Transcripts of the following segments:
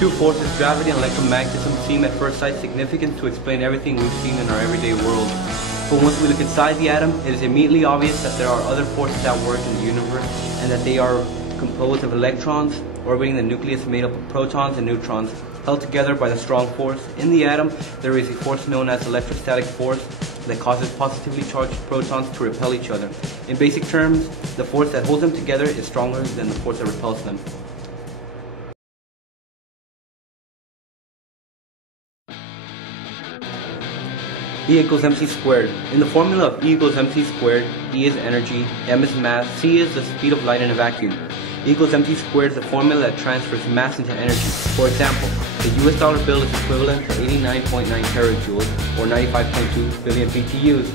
Two forces, gravity and electromagnetism, seem at first sight significant to explain everything we've seen in our everyday world. But once we look inside the atom, it is immediately obvious that there are other forces at work in the universe, and that they are composed of electrons orbiting the nucleus made up of protons and neutrons, held together by the strong force. In the atom, there is a force known as electrostatic force that causes positively charged protons to repel each other. In basic terms, the force that holds them together is stronger than the force that repels them. E equals mc squared. In the formula of E equals mc squared, E is energy, m is mass, c is the speed of light in a vacuum. E equals mc squared is the formula that transfers mass into energy. For example, the US dollar bill is equivalent to 89.9 terajoules, or 95.2 billion BTUs.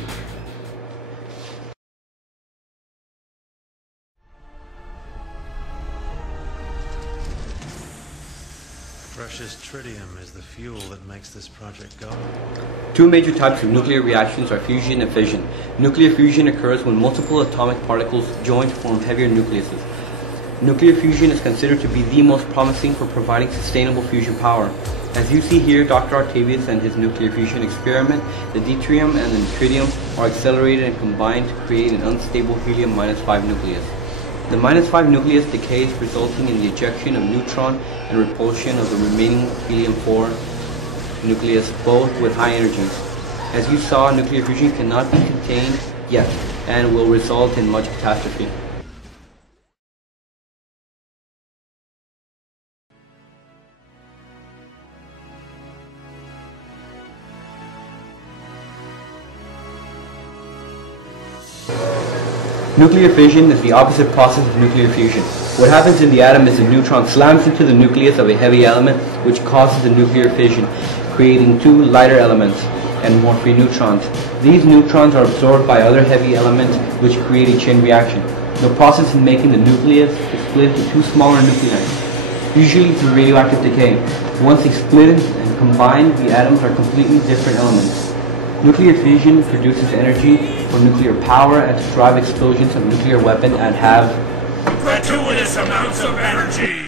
Precious tritium is the fuel that makes this project go. Two major types of nuclear reactions are fusion and fission. Nuclear fusion occurs when multiple atomic particles join to form heavier nucleuses. Nuclear fusion is considered to be the most promising for providing sustainable fusion power. As you see here, Dr. Octavius and his nuclear fusion experiment, the deuterium and the tritium are accelerated and combined to create an unstable helium-5 nucleus. The -5 nucleus decays, resulting in the ejection of neutron and repulsion of the remaining helium-4 nucleus, both with high energies. As you saw, nuclear fusion cannot be contained yet and will result in much catastrophe. Nuclear fission is the opposite process of nuclear fusion. What happens in the atom is a neutron slams into the nucleus of a heavy element, which causes a nuclear fission, creating two lighter elements and more free neutrons. These neutrons are absorbed by other heavy elements, which create a chain reaction. The process in making the nucleus is split into two smaller nuclei, usually through radioactive decay. Once they split and combine, the atoms are completely different elements. Nuclear fission produces energy for nuclear power and to drive explosions of nuclear weapons and have gratuitous amounts of energy.